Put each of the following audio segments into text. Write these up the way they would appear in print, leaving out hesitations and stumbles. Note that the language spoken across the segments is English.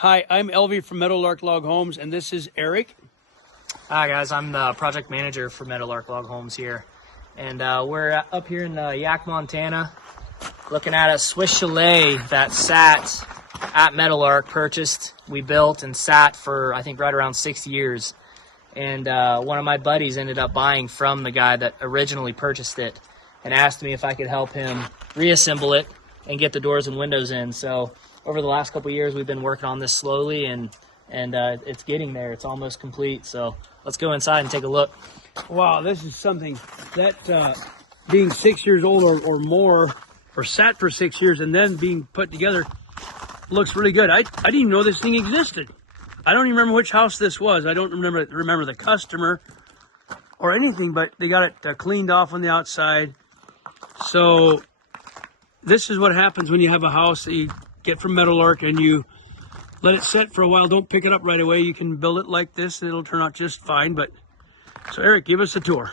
Hi, I'm Elvie from Meadowlark Log Homes, and this is Eric. Hi guys, I'm the project manager for Meadowlark Log Homes here. And we're up here in Yaak, Montana, looking at a Swiss Chalet that sat at Meadowlark, purchased, we built and sat for I think right around 6 years. And one of my buddies ended up buying from the guy that originally purchased it and asked me if I could help him reassemble it and get the doors and windows in. So over the last couple of years, we've been working on this slowly, and it's getting there. It's almost complete. So let's go inside and take a look. Wow, this is something that being 6 years old or more, or sat for 6 years and then being put together, looks really good. I didn't even know this thing existed. I don't even remember which house this was. I don't remember the customer or anything, but they got it cleaned off on the outside. So this is what happens when you have a house that you get from Meadowlark and you let it set for a while. Don't pick it up right away. You can build it like this. It'll turn out just fine. But so Eric, give us a tour.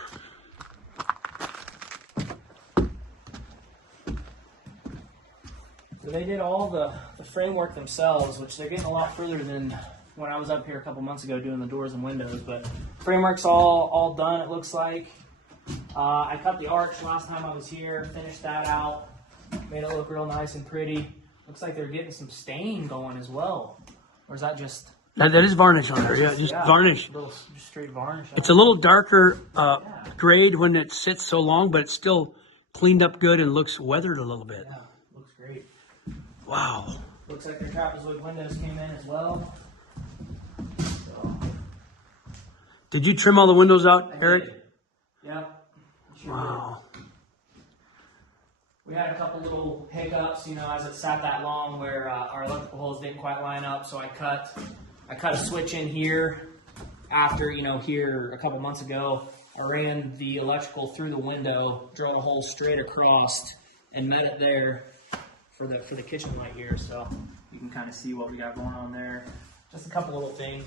So they did all the framework themselves, which they're getting a lot further than when I was up here a couple months ago doing the doors and windows. But framework's all done, it looks like. I cut the arch last time I was here, finished that out, made it look real nice and pretty. Looks like they're getting some stain going as well. Or is that just... That is varnish on there, yeah, just varnish. Just straight varnish. It's a little darker grade when it sits so long, but it's still cleaned up good and looks weathered a little bit. Yeah, looks great. Wow. Looks like their trapezoid windows came in as well. So, Did you trim all the windows out, Eric? did. Yep. Sure Wow. did. We had a couple little hiccups, as it sat that long, where our electrical holes didn't quite line up. So I cut a switch in here after, here a couple months ago. I ran the electrical through the window, drilled a hole straight across, and met it there for the kitchen light here. So you can kind of see what we got going on there. Just a couple little things,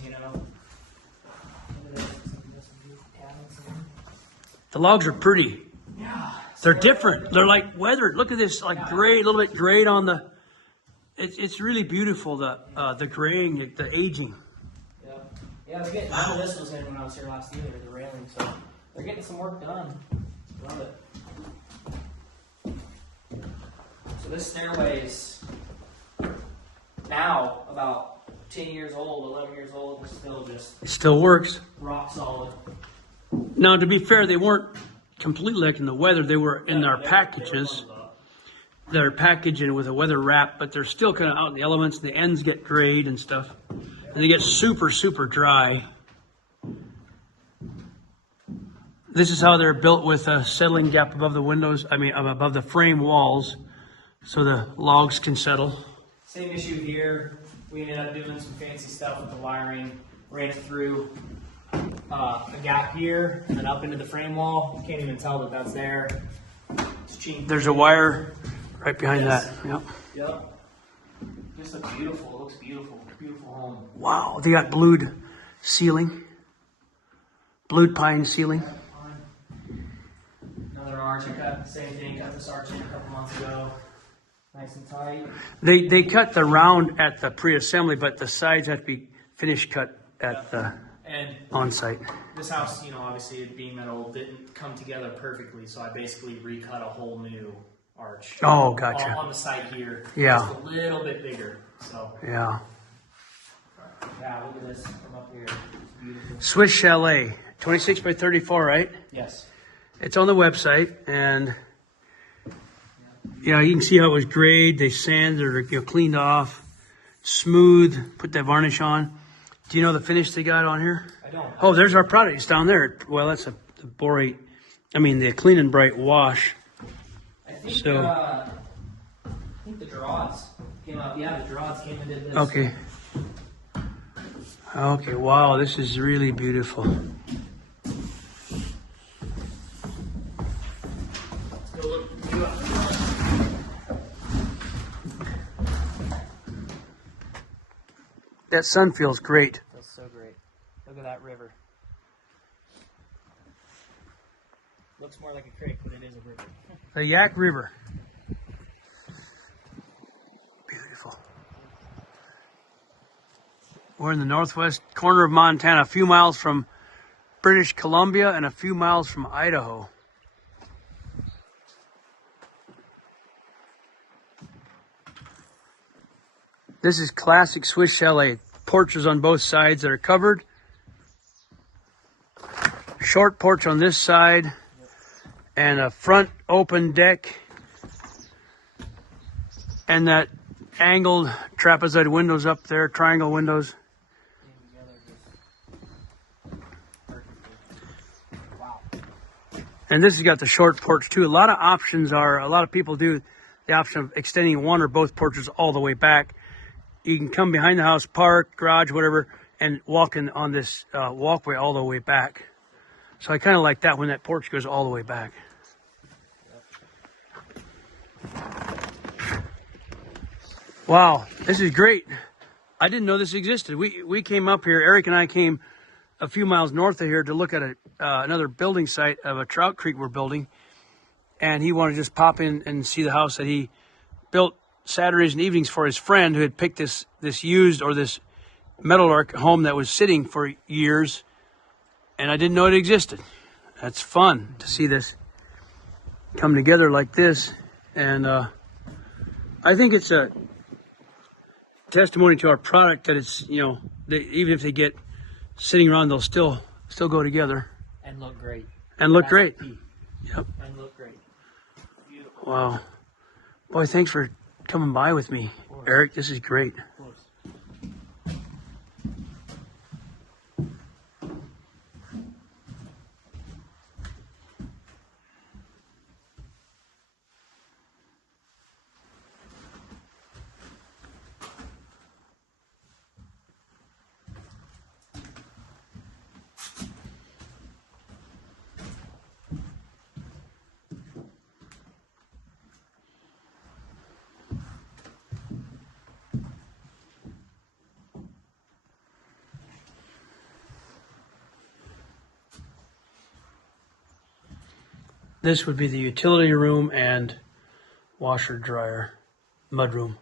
The logs are pretty. Yeah. They're different. They're like weathered. Look at this, like gray, a little bit grayed on the. It's really beautiful. The graying, the aging. Yeah, they're getting. None of this was in when I was here last year. The railing, so they're getting some work done. Love it. So this stairway is now about 10 years old, 11 years old. It's still just. It still works. Rock solid. Now, to be fair, they weren't completely like in the weather. They were in their packages. They're packaged with a weather wrap, but they're still kind of out in the elements. The ends get grayed and stuff. And they get super, super dry. This is how they're built, with a settling gap above the windows, above the frame walls, so the logs can settle. Same issue here. We ended up doing some fancy stuff with the wiring. Ran it through a gap here and then up into the frame wall. You can't even tell that that's there. It's cheap. There's a wire right behind that. Yep. Yep. Just looks beautiful. It looks beautiful. Beautiful home. Wow, they got blued ceiling. Blued pine ceiling. Another arch. I cut the same thing. Cut this arch in a couple months ago. Nice and tight. They cut the round at the pre-assembly, but the sides have to be finish cut at the on-site. This house, obviously it being metal, didn't come together perfectly, so I basically recut a whole new arch. Oh, gotcha. On the side here. Yeah. Just a little bit bigger. So. Yeah. Yeah, look at this from up here. It's beautiful. Swiss Chalet, 26 by 34, right? Yes. It's on the website, and yeah, you can see how it was grayed. They sanded or cleaned off, smooth, put that varnish on. Do you know the finish they got on here? I don't. Oh, there's our product. It's down there. Well, that's the borate. The Clean and Bright wash. I think, So. I think the Drawds came up. Yeah, the Drawds came and did this. Okay. Okay. Wow, this is really beautiful. Let's go look. That sun feels great. Feels so great. Look at that river. Looks more like a creek, but it is a river. The Yaak River. Beautiful. We're in the northwest corner of Montana, a few miles from British Columbia and a few miles from Idaho. This is classic Swiss Chalet. Porches on both sides that are covered. Short porch on this side and a front open deck. And that angled trapezoid windows up there, triangle windows. And this has got the short porch too. A lot of people do the option of extending one or both porches all the way back. You can come behind the house, park, garage, whatever, and walk in on this walkway all the way back. So I kind of like that when that porch goes all the way back. Wow, this is great. I didn't know this existed. We came up here, Eric and I came a few miles north of here to look at another building site of a trout creek we're building. And he wanted to just pop in and see the house that he built Saturdays and evenings for his friend who had picked this used or this Meadowlark home that was sitting for years. And I didn't know it existed. That's fun to see this come together like this. And I think it's a testimony to our product that it's, you know, even if they get sitting around, they'll still go together And look great. and look great. Yep. And look great. Beautiful. Wow. Boy, thanks for coming by with me, Eric. This is great. Of course. This would be the utility room and washer dryer mudroom.